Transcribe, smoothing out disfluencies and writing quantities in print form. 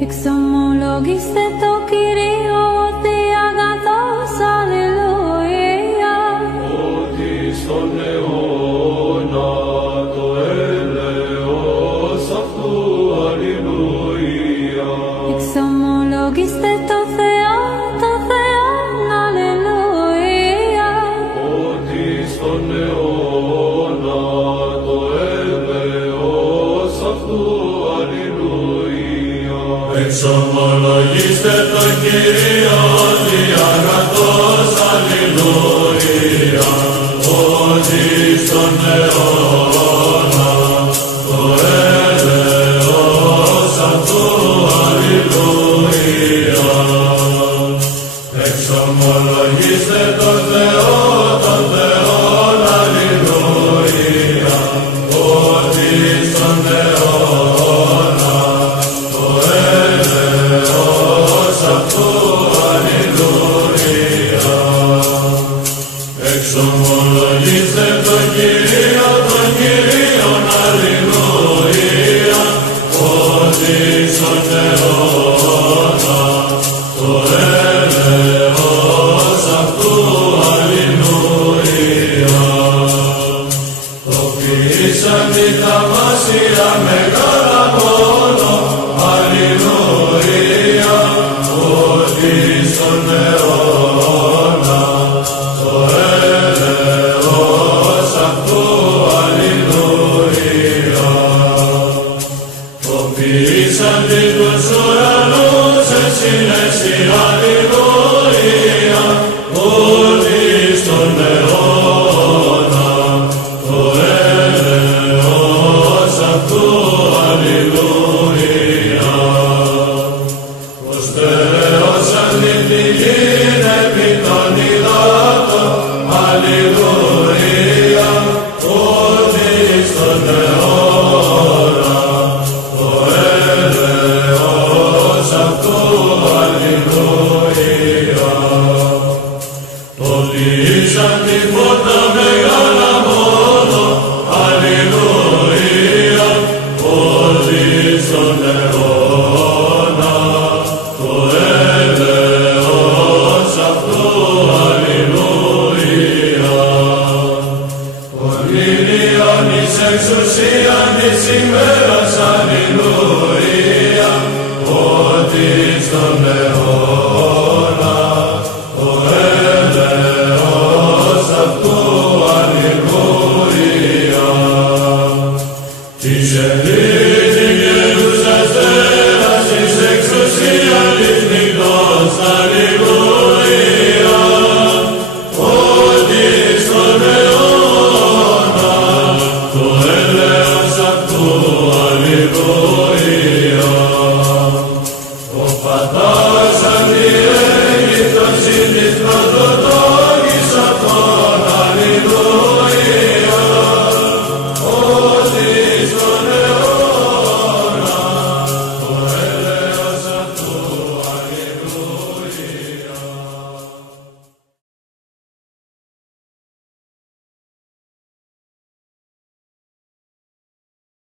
Εξομολογήστε το Κύριο ότι αγαθός, αλληλούια. Ότι στον αιώνα το έλεος αυτού, αλληλούια. Εξομολογήστε το Θεό, αλληλούια. Ότι στον αιώνα το έλεος αυτού, αλληλούια. Εξομολογήστε το Κύριο ότι αγαθός, αλληλούια. Ότι στον αιώνα το έλεος αυτού, αλληλούια. Εξομολογήστε το Θεό, αλληλούια. Ότι στον αιώνα το έλεος αυτού, αλληλούια. Εξομολογήστε το Κύριο, αλληλούια. Ότι στον αιώνα το έλεος αυτού, αλληλούια. Το ποιήσαν τη θαυμάσια μεγάλα μόνο, αλληλούια. Ότι στον αιώνα το έλεος αυτού, αλληλούια. Το ποιήσαν τους ουρανούς, εσύ λες η αλληλούια.